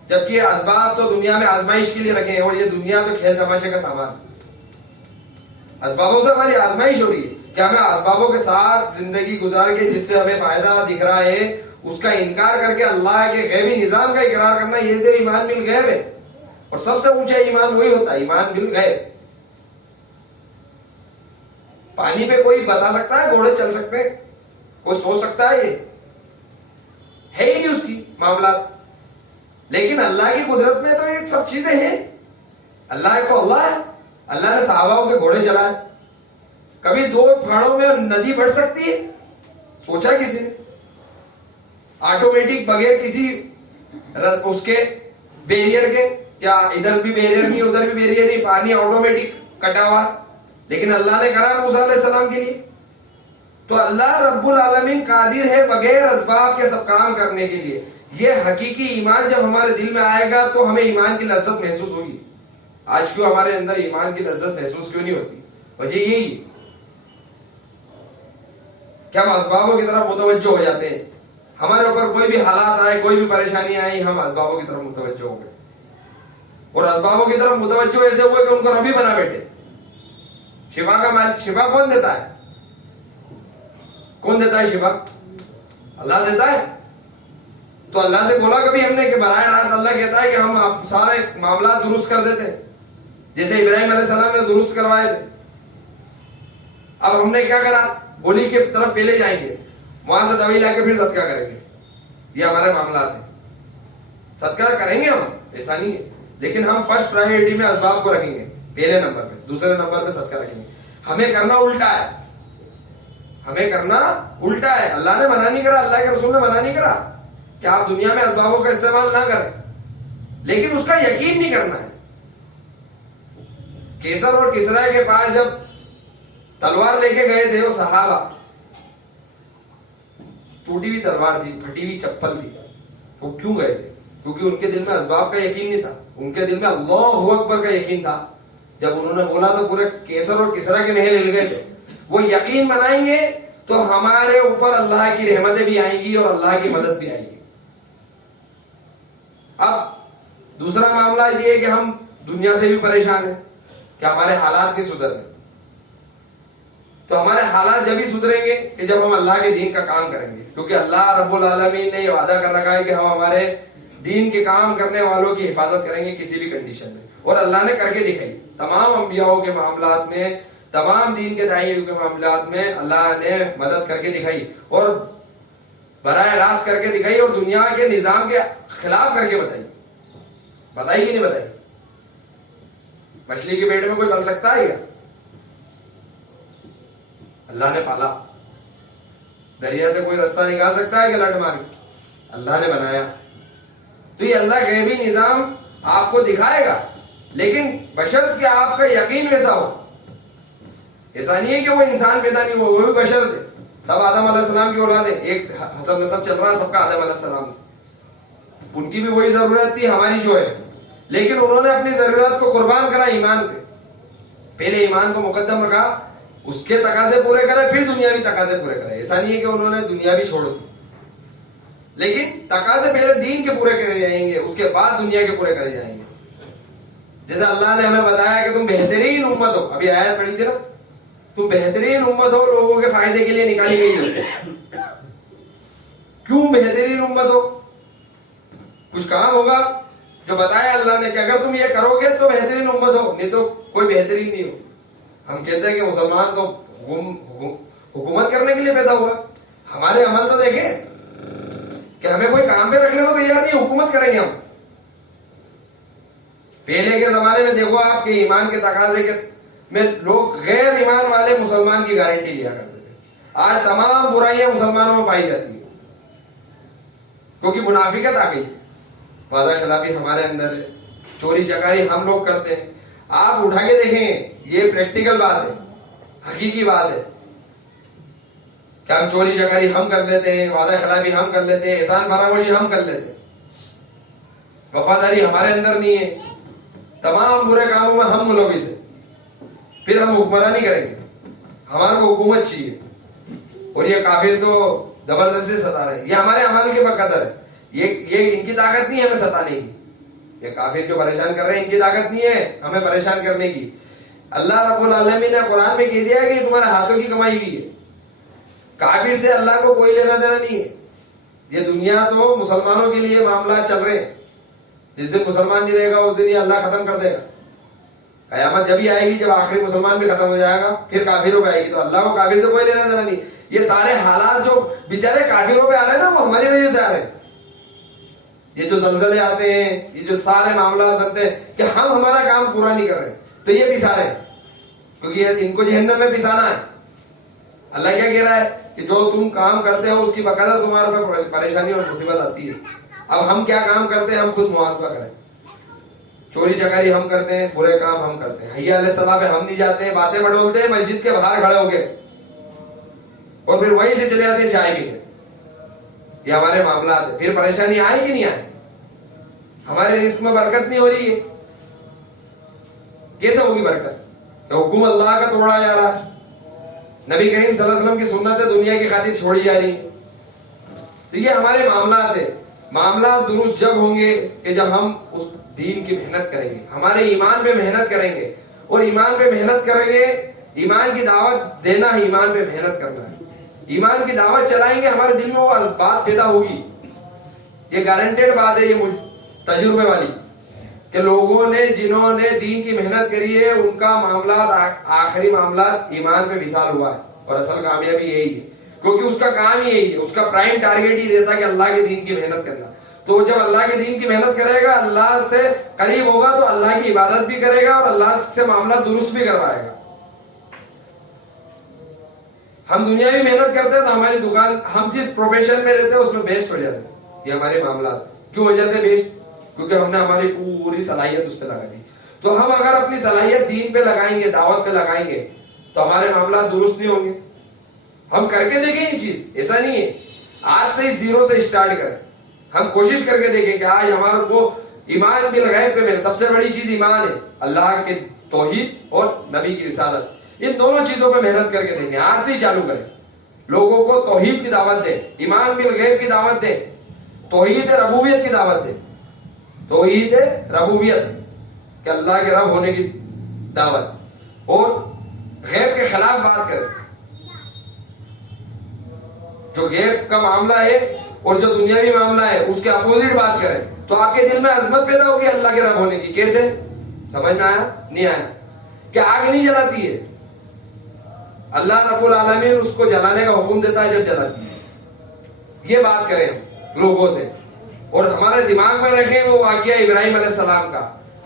جبکہ اسباب تو دنیا میں آزمائش کے لیے رکھے ہیں اور یہ دنیا تو کھیل تماشے کا سامان. اسبابوں سے ہماری آزمائش ہو رہی ہے کہ ہمیں اسبابوں کے ساتھ زندگی گزار کے جس سے ہمیں فائدہ دکھ رہا ہے اس کا انکار کر کے اللہ کے غیبی نظام کا اقرار کرنا، یہ تو ایمان بالغیب ہے. اور سب سے اونچا ایمان وہی ہوتا ہے، ایمان بالغیب. پانی پہ کوئی بتا سکتا ہے گھوڑے چل سکتے ہیں؟ کوئی سوچ سکتا ہے؟ یہ ہے ہی نہیں اس کی معاملات. لیکن اللہ کی قدرت میں تو یہ سب چیزیں ہیں. اللہ کو اللہ ہے. اللہ نے صحابہ کے گھوڑے چلائے. کبھی دو پہاڑوں میں ندی بڑھ سکتی ہے؟ سوچا کسی نے؟ آٹومیٹک بغیر کسی اس کے بیریئر کے، کیا ادھر بھی بیریئر نہیں ادھر بھی بیریئر نہیں، پانی آٹومیٹک کٹا ہوا. لیکن اللہ نے کرا موسیٰ علیہ السلام کے لیے. تو اللہ رب العالمین قادر ہے بغیر اسباب کے سب کام کرنے کے لیے. یہ حقیقی ایمان جب ہمارے دل میں آئے گا تو ہمیں ایمان کی لذت محسوس ہوگی. آج کیوں ہمارے اندر ایمان کی لذت محسوس کیوں نہیں ہوتی؟ وجہ یہی کہ ہم اسبابوں کی طرف متوجہ ہو جاتے ہیں. ہمارے اوپر کوئی بھی حالات آئے، کوئی بھی پریشانی آئی، ہم اسبابوں کی طرف متوجہ ہو گئے. اور اسبابوں کی طرف متوجہ ایسے ہوئے کہ ان کو ربی بنا بیٹھے. شفا کا مالک، شفا کون دیتا ہے؟ کون دیتا ہے شفا؟ اللہ دیتا ہے. تو اللہ سے بولا کبھی ہم نے کہ براہ راست اللہ کہتا ہے کہ ہم سارے معاملات درست کر دیتے ہیں جیسے ابراہیم علیہ السلام نے درست کروائے تھے. اب ہم نے کیا کرا؟ گولی کی طرف پہلے جائیں گے، وہاں سے دوائی لا کے پھر صدقہ کریں گے. یہ ہمارے معاملات ہیں. صدقہ کریں گے ہم، ایسا نہیں ہے، لیکن ہم فرسٹ پرائیورٹی میں اسباب کو رکھیں گے پہلے نمبر پہ، دوسرے نمبر پہ صدقہ رکھیں گے. ہمیں کرنا الٹا ہے. ہمیں کرنا الٹا ہے. اللہ نے منع نہیں کرا، اللہ کے رسول نے منع نہیں کرا کہ آپ دنیا میں اسبابوں کا استعمال نہ کریں، لیکن اس کا یقین نہیں کرنا ہے. کیسر اور کسرا کے پاس جب تلوار لے کے گئے تھے وہ صحابہ، ٹوٹی ہوئی تلوار تھی، پھٹی ہوئی چپل تھی، وہ کیوں گئے تھے؟ کیونکہ ان کے دل میں اسباب کا یقین نہیں تھا، ان کے دل میں اللہ اکبر کا یقین تھا. جب انہوں نے بولا تو پورے کیسر اور کسرا کے محل ہل گئے تھے. وہ یقین بنائیں گے تو ہمارے اوپر اللہ کی رحمتیں بھی آئیں گی اور اللہ کی مدد بھی آئے گی. اب دوسرا معاملہ یہ ہے کہ ہم دنیا سے بھی پریشان ہیں کہ ہمارے حالات نہیں سدھر رہے. تو تو ہمارے حالات جب ہی سدھریں گے کہ جب ہم اللہ کے دین کا کام کریں گے، کیونکہ اللہ رب العالمین نے یہ وعدہ کر رکھا ہے کہ ہم ہمارے دین کے کام کرنے والوں کی حفاظت کریں گے کسی بھی کنڈیشن میں، اور اللہ نے کر کے دکھائی تمام انبیاءوں کے معاملات میں، تمام دین کے داعیوں کے معاملات میں اللہ نے مدد کر کے دکھائی اور براہ راست کر کے دکھائی، اور دنیا کے نظام کے خلاف کر کے بتائی کہ نہیں بتائی؟ مچھلی کے پیٹ میں کوئی پل سکتا ہے کیا؟ اللہ نے پالا۔ دریا سے کوئی رستہ نکال سکتا ہے کہ لٹ مار کے؟ اللہ نے بنایا۔ تو یہ اللہ غیبی نظام آپ کو دکھائے گا، لیکن بشرط کہ آپ کا یقین ویسا ہو۔ ایسا نہیں ہے کہ وہ انسان پیدا نہیں ہوا، وہ بھی بشر تھے، سب آدم علیہ السلام کی اولاد ہیں، ایک حسب نسب چل رہا ہے سب کا آدم علیہ السلام سے، ان کی بھی وہی ضرورت تھی ہماری جو ہے، لیکن انہوں نے اپنی ضرورت کو قربان کرا ایمان پہ، پہلے ایمان کو مقدم رکھا، اس کے تقاضے پورے کرے پھر دنیاوی تقاضے پورے کرے۔ ایسا نہیں ہے کہ انہوں نے دنیا بھی چھوڑ دی، لیکن تقاضے پہلے دین کے پورے کرے جائیں گے، اس کے بعد دنیا کے پورے کرے جائیں گے۔ جیسے اللہ نے ہمیں بتایا کہ تم بہترین امت ہو، ابھی آیت پڑھی تھی نا، تم بہترین امت ہو، لوگوں کے فائدے کے لیے نکالی گئی ہو۔ کیوں بہترین امت ہو؟ کچھ کام ہوگا جو بتایا اللہ نے کہ اگر تم یہ کرو گے تو بہترین امت ہو، نہیں تو کوئی بہترین نہیں ہو۔ ہم کہتے ہیں کہ مسلمان تو حکومت کرنے کے لیے پیدا ہوا، ہمارے عمل تو دیکھیں کہ ہمیں کوئی کام پہ رکھنے کو تیار نہیں، حکومت کریں گے ہم۔ پہلے کے زمانے میں دیکھو آپ کے ایمان کے تقاضے میں لوگ غیر ایمان والے مسلمان کی گارنٹی لیا کرتے تھے، آج تمام برائیاں مسلمانوں میں پائی جاتی ہیں کیونکہ منافقت آ گئی، وعدہ خلافی ہمارے اندر ہے، چوری چکاری ہم لوگ کرتے ہیں۔ آپ اٹھا کے دیکھیں، یہ پریکٹیکل بات ہے، حقیقی بات ہے کہ ہم چوری چکاری ہم کر لیتے ہیں، وعدہ خلافی ہم کر لیتے ہیں، احسان فراموشی ہم کر لیتے ہیں، وفاداری ہمارے اندر نہیں ہے، تمام برے کاموں میں ہم ملوث ہیں۔ پھر ہم حکمرانی کریں گے، ہمارے کو حکومت چاہیے، اور یہ کافر تو زبردستی ستا رہے ہیں، یہ ہمارے عمل کے بقدر ہے، یہ ان کی طاقت نہیں ہے ہمیں ستانے کی، یہ کافر جو پریشان کر رہے ہیں ان کی طاقت نہیں ہے ہمیں پریشان کرنے کی۔ اللہ رب العالمین نے قرآن میں کہہ دیا ہے کہ یہ تمہارے ہاتھوں کی کمائی ہوئی ہے، کافر سے اللہ کو کوئی لینا دینا نہیں ہے۔ یہ دنیا تو مسلمانوں کے لیے معاملات چل رہے ہیں، جس دن مسلمان نہیں رہے گا اس دن یہ اللہ ختم کر دے گا۔ قیامت جب ہی آئے گی جب آخری مسلمان بھی ختم ہو جائے گا، پھر کافروں پہ آئے گی، تو اللہ کو کافر سے کوئی لینا دینا نہیں۔ یہ سارے حالات جو بیچارے کافروں پہ آ رہے ہیں نا، وہ ہماری وجہ سے آ رہے ہیں۔ یہ جو زلزلے آتے ہیں، یہ جو سارے معاملات بنتے ہیں کہ ہم ہمارا کام پورا نہیں کر رہے، تو یہ پسا رہے ہیں، کیونکہ ان کو جہنم میں پسانا ہے۔ اللہ کیا کہہ رہا ہے کہ جو تم کام کرتے ہو اس کی بقدر تمہارے پہ پریشانی اور مصیبت آتی ہے۔ اب ہم کیا کام کرتے ہیں، ہم خود محاسبہ کریں۔ چوری چکاری ہم کرتے ہیں، برے کام ہم کرتے ہیں، حیا علیہ السلام پہ ہم نہیں جاتے ہیں، باتیں بٹولتے ہیں مسجد کے باہر کھڑے ہو کے، اور پھر وہیں سے چلے جاتے ہیں چائے پینے۔ یہ ہمارے معاملات ہیں۔ پھر پریشانی آئے کہ نہیں آئے؟ ہمارے رزق میں برکت نہیں ہو رہی ہے، کیسے ہوگی برکت؟ کہ حکم اللہ کا توڑا جا رہا ہے، نبی کریم صلی اللہ علیہ وسلم کی سنتیں دنیا کی خاطر چھوڑی جا رہی ہیں۔ تو یہ ہمارے معاملات ہیں۔ معاملات درست جب ہوں گے کہ جب ہم اس دین کی محنت کریں گے، ہمارے ایمان پہ محنت کریں گے، اور ایمان پہ محنت کریں گے، ایمان کی دعوت دینا ہے، ایمان پہ محنت کرنا ہے، ایمان کی دعوت چلائیں گے، ہمارے دل میں وہ بات پیدا ہوگی۔ یہ گارنٹیڈ بات ہے، یہ تجربے والی، کہ لوگوں نے جنہوں نے دین کی محنت کری ہے ان کا معاملات آخری معاملات ایمان پہ وصال ہوا ہے، اور اصل کامیابی یہی ہے، کیونکہ اس کا کام ہی یہی ہے، اس کا پرائم ٹارگیٹ ہی رہتا ہے کہ اللہ کے دین کی محنت کرنا۔ تو جب اللہ کے دین کی محنت کرے گا، اللہ سے قریب ہوگا، تو اللہ کی عبادت بھی کرے گا اور اللہ سے معاملات درست بھی کروائے گا۔ ہم دنیاوی محنت کرتے ہیں تو ہماری دکان، ہم جس پروفیشن میں رہتے ہیں اس میں بیسٹ ہو جاتے ہیں۔ یہ ہمارے معاملات کیوں ہو جاتے ہیں بیسٹ؟ کیونکہ ہم نے ہماری پوری صلاحیت اس پہ لگا دی۔ تو ہم اگر اپنی صلاحیت دین پہ لگائیں گے، دعوت پہ لگائیں گے، تو ہمارے معاملات درست نہیں ہوں گے۔ ہم کر کے دیکھیں یہ چیز، ایسا نہیں ہے آج سے ہی زیرو سے اسٹارٹ کریں، ہم کوشش کر کے دیکھیں کہ آج ہمارے کو ایمان بالغیب پہ میرے سب سے بڑی چیز ایمان ہے، اللہ کے توحید اور نبی کی رسالت، ان دونوں چیزوں پہ محنت کر کے دیکھیں، آج سے ہی چالو کریں۔ لوگوں کو توحید کی دعوت دیں، ایمان بالغیب کی دعوت دیں، توحید ربوبیت کی دعوت دیں، توحید ربوبیت کہ اللہ کے رب ہونے کی دعوت، اور غیب کے خلاف بات کریں، جو غیب کا معاملہ ہے اور جو دنیاوی معاملہ ہے اس کے اپوزٹ بات کریں تو آپ کے دل میں عظمت پیدا ہوگی اللہ کے رب ہونے کی. کیسے؟ سمجھ میں آیا؟ نہیں آیا؟ کہ آگ نہیں جلاتی ہے, اللہ رب العالمین اس کو جلانے کا حکم دیتا ہے جب جلاتی ہے. یہ بات کریں لوگوں سے اور ہمارے دماغ میں رکھیں وہ واقعہ ابراہیم علیہ السلام کا,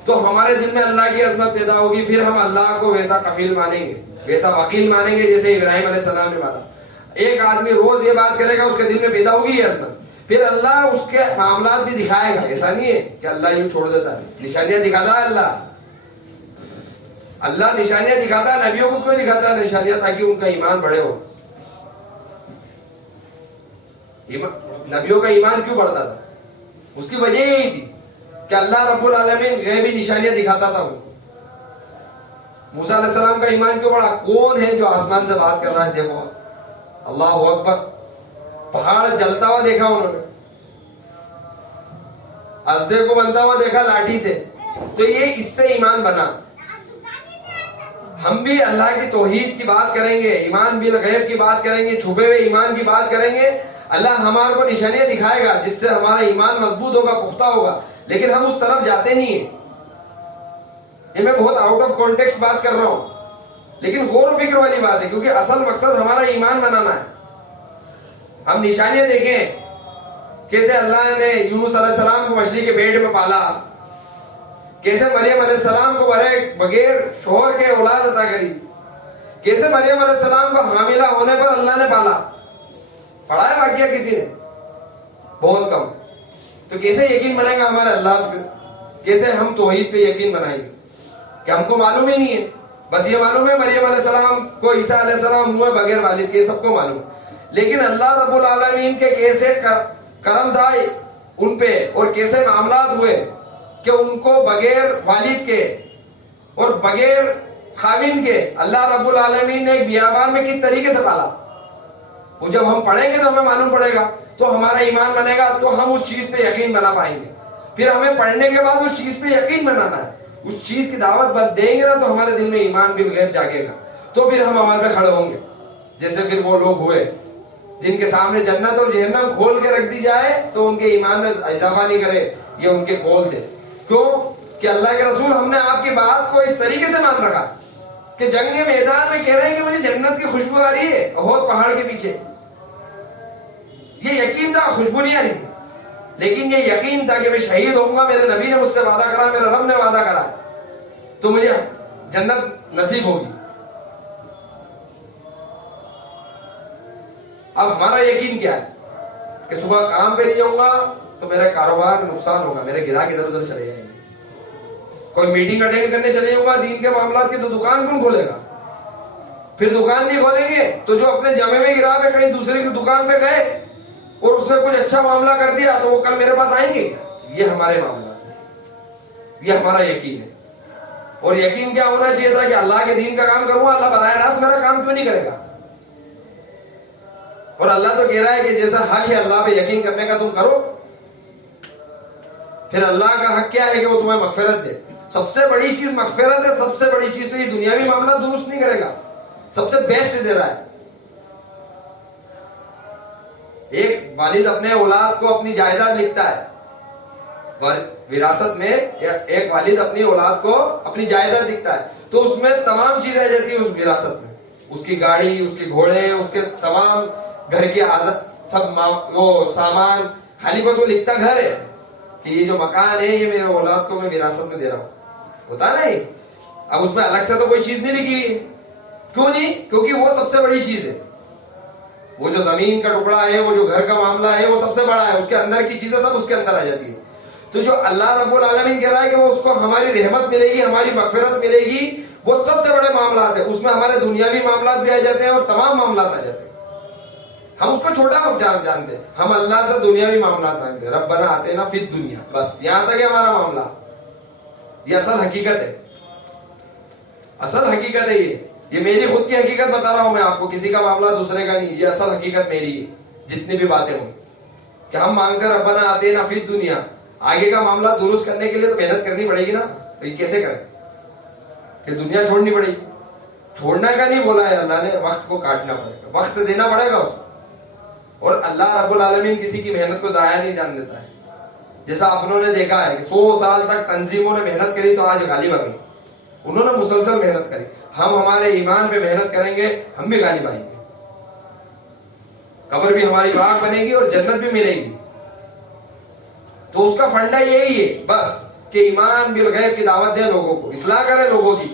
تو ہمارے دل میں اللہ کی عظمت پیدا ہوگی. پھر ہم اللہ کو ویسا کفیل مانیں گے, ویسا وکیل مانیں گے جیسے ابراہیم علیہ السلام نے مانا. ایک آدمی روز یہ بات کرے گا اس کے دل میں پیدا ہوگی یہ عظمت, پھر اللہ اس کے معاملات بھی دکھائے گا. ایسا نہیں ہے کہ اللہ یوں چھوڑ دیتا ہے, نشانیاں دکھاتا ہے اللہ نشانیاں دکھاتا ہے. نبیوں کو کیوں دکھاتا ہے نشانیاں؟ تاکہ ان کا ایمان بڑھے ہو. نبیوں کا ایمان کیوں بڑھتا تھا؟ اس کی وجہ یہی تھی کہ اللہ رب العالمین غیبی نشانیاں دکھاتا تھا. موسیٰ علیہ السلام کا ایمان کیوں بڑھا؟ کون ہے جو آسمان سے بات کر رہا ہے؟ دیکھو اللہ اکبر. پہاڑ جلتا ہوا دیکھا انہوں نے, ازدے کو بنتا ہوا دیکھا لاٹھی سے, تو یہ اس سے ایمان بنا. ہم بھی اللہ کی توحید کی بات کریں گے, ایمان بالغیب کی بات کریں گے, چھپے ہوئے ایمان کی بات کریں گے. اللہ ہمارے کو نشانیاں دکھائے گا جس سے ہمارا ایمان مضبوط ہوگا, پختہ ہوگا. لیکن ہم اس طرف جاتے نہیں ہیں. یہ میں بہت آؤٹ آف کانٹیکسٹ بات کر رہا ہوں, لیکن غور و فکر والی بات ہے, کیونکہ اصل مقصد ہمارا ایمان بنانا ہے. ہم نشانیاں دیکھیں کیسے اللہ نے یونس علیہ السلام کو مچھلی کے پیٹ میں پالا, کیسے مریم علیہ السلام کو بغیر شوہر کے اولاد عطا کری, کیسے مریم علیہ السلام کو حاملہ ہونے پر اللہ نے پالا. پڑھا ہے واقعہ کسی نے؟ بہت کم. تو کیسے یقین بنے گا ہمارے اللہ پہ؟ کیسے ہم توحید پہ یقین بنائیں گے کہ ہم کو معلوم ہی نہیں ہے؟ بس یہ معلوم ہے مریم علیہ السلام کو عیسیٰ علیہ السلام ہوئے بغیر والد کے, سب کو معلوم. لیکن اللہ رب العالمین کے کیسے کرم تھا ان پہ اور کیسے معاملات ہوئے کہ ان کو بغیر والد کے اور بغیر خاوند کے اللہ رب العالمین نے ایک بیابان میں کس طریقے سے پالا. وہ جب ہم پڑھیں گے تو ہمیں معلوم پڑے گا, تو ہمارا ایمان بنے گا, تو ہم اس چیز پہ یقین بنا پائیں گے. پھر ہمیں پڑھنے کے بعد اس چیز پہ یقین بنانا ہے, اس چیز کی دعوت دیں گے نا تو ہمارے دل میں ایمان بالغیب جاگے گا, تو پھر ہم عمل پہ کھڑے ہوں گے. جیسے پھر وہ لوگ ہوئے جن کے سامنے جنت اور جہنم کھول کے رکھ دی جائے تو ان کے ایمان میں اضافہ نہیں کرے, یہ ان کے قول تھے. کیوں کہ اللہ کے رسول ہم نے آپ کی بات کو اس طریقے سے مان رکھا کہ جنگ میدان میں کہہ رہے ہیں کہ مجھے جنت کی خوشبو آ رہی ہے احد پہاڑ کے پیچھے. یہ یقین تھا, خوشبو نہیں آ رہی, لیکن یہ یقین تھا کہ میں شہید ہوں گا, میرے نبی نے مجھ سے وعدہ کرا, میرے رب نے وعدہ کرا, تو مجھے جنت نصیب ہوگی. اب ہمارا یقین کیا ہے کہ صبح کام پہ نہیں جاؤں گا تو میرا کاروبار نقصان ہوگا, میرے گراہک ادھر ادھر چلے جائیں گے. کوئی میٹنگ اٹینڈ کرنے چلے جاؤں گا دین کے معاملات کی, تو دکان کون کھولے گا؟ پھر دکان نہیں کھولیں گے تو جو اپنے جامع میں گراہ پہ کہیں دوسرے کی دکان پہ گئے اور اس نے کچھ اچھا معاملہ کر دیا تو وہ کل میرے پاس آئیں گے. یہ ہمارے معاملات, یہ ہمارا یقین ہے. اور یقین کیا ہونا چاہیے تھا کہ اللہ کے دین کا کام کروں, اللہ براہ راست میرا کام کیوں نہیں کرے گا؟ اور اللہ تو کہہ رہا ہے کہ جیسا حق ہے اللہ پہ یقین کرنے کا تم کرو. پھر اللہ کا حق کیا ہے کہ وہ تمہیں مغفرت دے. سب سے بڑی چیز مغفرت ہے, سب سے بڑی چیز تو یہ دنیاوی معاملہ درست نہیں کرے گا, سب سے بیسٹ دے رہا ہے. ایک والد اپنے اولاد کو اپنی جائیداد لکھتا ہے وراثت میں, ایک والد اپنی اولاد کو اپنی جائیداد لکھتا ہے تو اس میں تمام چیزیں آ جاتی ہیں اس وراثت میں, اس کی گاڑی, اس کے گھوڑے, اس کے تمام گھر کی عادت, سب وہ سامان, خالی بس وہ لکھتا گھر ہے کہ یہ جو مکان ہے یہ میرے اولاد کو میں وراثت میں دے رہا ہوں. ہوتا نہیں. اب اس میں الگ سے تو کوئی چیز نہیں لکھی ہوئی ہے. کیوں نہیں؟ کیونکہ وہ سب سے بڑی چیز ہے. وہ جو زمین کا ٹکڑا ہے, وہ جو گھر کا معاملہ ہے, وہ سب سے بڑا ہے. اس کے اندر کی چیزیں سب اس کے اندر آ جاتی ہے. تو جو اللہ رب العالمین کہہ رہا ہے کہ وہ اس کو ہماری رحمت ملے گی, ہماری مغفرت ملے گی, وہ سب سے بڑے معاملات ہیں. اس میں ہمارے دنیاوی معاملات بھی آ جاتے ہیں اور تمام معاملات آ جاتے ہیں. ہم اس کو چھوٹا جانتے ہیں, ہم اللہ سے دنیاوی معاملات مانگتے ہیں. ربنا آتنا فی الدنیا, بس یہاں تک ہے ہمارا معاملہ. یہ اصل حقیقت ہے, اصل حقیقت ہے. یہ میری خود کی حقیقت بتا رہا ہوں میں آپ کو, کسی کا معاملہ دوسرے کا نہیں. یہ اصل حقیقت میری ہے. جتنی بھی باتیں ہوں کہ ہم مانگتے ہیں ربنا آتنا فی الدنیا, آگے کا معاملہ درست کرنے کے لیے تو محنت کرنی پڑے گی نا. تو یہ کیسے کریں؟ کہ دنیا چھوڑنی پڑے گی. چھوڑنے کا نہیں بولا ہے اللہ نے, وقت کو کاٹنا پڑے گا, وقت دینا پڑے گا اس کو. اور اللہ رب العالمین کسی کی محنت کو ضائع نہیں جان دیتا ہے. جیسا اپنوں نے دیکھا ہے کہ 100 سال تک تنظیموں نے محنت کری تو آج غالب آ گئی. انہوں نے مسلسل محنت کری. ہم ہمارے ایمان پہ محنت کریں گے, ہم بھی غالب آئیں گے. قبر بھی ہماری باغ بنے گی اور جنت بھی ملے گی. تو اس کا فنڈا یہی ہے بس کہ ایمان بالغیب کی دعوت دیں لوگوں کو, اصلاح کریں لوگوں کی.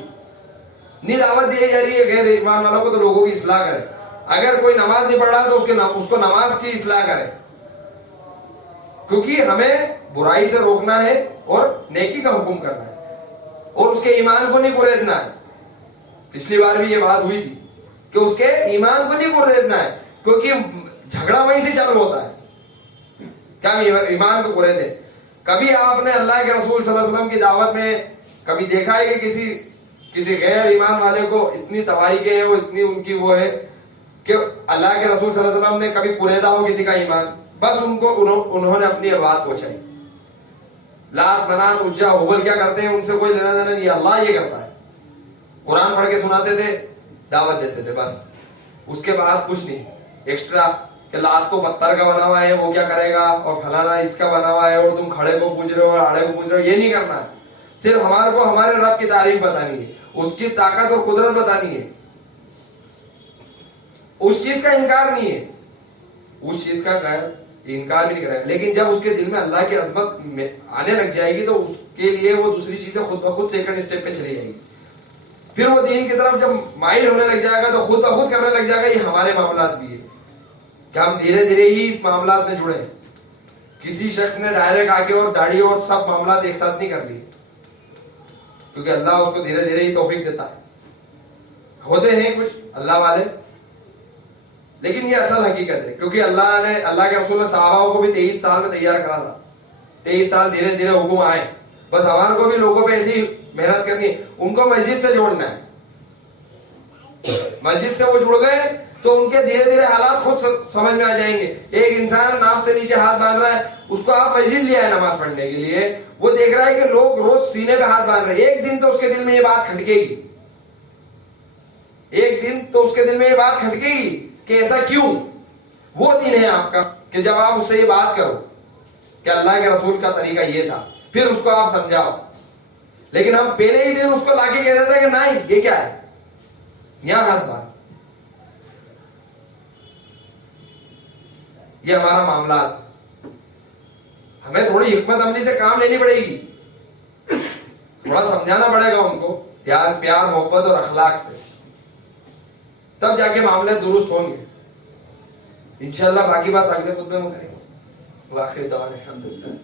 نہیں دعوت دی جا رہی ہے غیر ایمان والوں کو تو لوگوں کی اصلاح کریں. اگر کوئی نماز نہیں پڑھ رہا تو اس کو نماز کی اصلاح کریں, کیونکہ ہمیں برائی سے روکنا ہے اور نیکی کا حکم کرنا ہے اور اس کے ایمان کو نہیں کریدنا ہے. پچھلی بار بھی یہ بات ہوئی تھی کہ اس کے ایمان کو نہیں کریدنا ہے, کیونکہ جھگڑا وہیں سے چالو ہوتا ہے. کیا ایمان کو کریدیں؟ کبھی آپ نے اللہ کے رسول صلی اللہ علیہ وسلم کی دعوت میں کبھی دیکھا ہے کہ کسی غیر ایمان والے کو اتنی تواریخیں ہیں, وہ اتنی ان کی وہ ہے کہ اللہ کے رسول صلی اللہ علیہ وسلم نے کبھی کریدا ہو کسی کا ایمان؟ بس انہوں نے اپنی بات پہنچائی. لات منات اجا حبل کیا کرتے ہیں, ان سے کوئی لینا دینا نہیں, اللہ یہ کرتا ہے. قرآن پڑھ کے سناتے تھے, دعوت دیتے تھے, بس اس کے بعد کچھ نہیں ایکسٹرا کہ لات تو پتھر کا بنا ہوا ہے وہ کیا کرے گا, اور فلانا اس کا بنا ہوا ہے اور تم کھڑے کو پوچھ رہے ہو اور آڑے کو پوچھ رہے ہو. یہ نہیں کرنا ہے. صرف ہمارے کو ہمارے رب کی تعریف بتانی ہے, اس کی طاقت اور قدرت بتانی ہے. اس چیز کا انکار نہیں ہے, اس چیز کا انکار بھی نہیں کرے گا, لیکن جب اس کے دل میں اللہ کی عظمت آنے لگ جائے گی تو اس کے لیے وہ دوسری چیزیں خود بخود سیکنڈ اسٹیپ پہ چلی جائے گی. پھر وہ دین کی طرف جب مائل ہونے لگ جائے گا تو خود بخود کرنے لگ جائے گا. یہ ہمارے معاملات بھی ہے کہ ہم دھیرے دھیرے ہی اس معاملات میں جڑے. کسی شخص نے ڈائریکٹ آ کے اور داڑھی اور سب معاملات ایک ساتھ نہیں کر لی, کیونکہ اللہ اس کو دھیرے دھیرے ہی توفیق دیتا ہے. ہوتے ہیں کچھ اللہ والے, لیکن یہ اصل حقیقت ہے, کیونکہ اللہ کے رسول نے صحابہ کو بھی 23 سال میں تیار کرا تھا. 23 سال دھیرے دھیرے حکم آئے. بس ہمارے کو بھی لوگوں پہ ایسی محنت کرنی ہے. ان کو مسجد سے جوڑنا ہے. مسجد سے وہ جڑ گئے تو ان کے دھیرے دھیرے حالات خود سمجھ میں آ جائیں گے. ایک انسان ناف سے نیچے ہاتھ باندھ رہا ہے, اس کو آپ مسجد لے آئے نماز پڑھنے کے لیے, وہ دیکھ رہا ہے کہ لوگ روز سینے پہ ہاتھ باندھ رہے ہیں. ایک دن تو اس کے دل میں یہ بات کھٹکے گی, ایک دن تو اس کے دل میں یہ بات کھٹکے گی کہ ایسا کیوں. وہ دین ہے آپ کا کہ جب آپ اس سے یہ بات کرو کہ اللہ کے رسول کا طریقہ یہ تھا, پھر اس کو آپ سمجھاؤ. لیکن ہم پہلے ہی دن اس کو لا کے کہہ دیتے ہیں کہ نہیں یہ کیا ہے, یہاں ہاتھ باندھ. یہ ہمارا معاملات. ہمیں تھوڑی حکمت عملی سے کام لینی پڑے گی, تھوڑا سمجھانا پڑے گا ان کو پیار محبت اور اخلاق سے, تب جا کے معاملے درست ہوں گے انشاءاللہ. باقی بات اگلے خطبے میں کریں گے. واخر دعوانا الحمدللہ.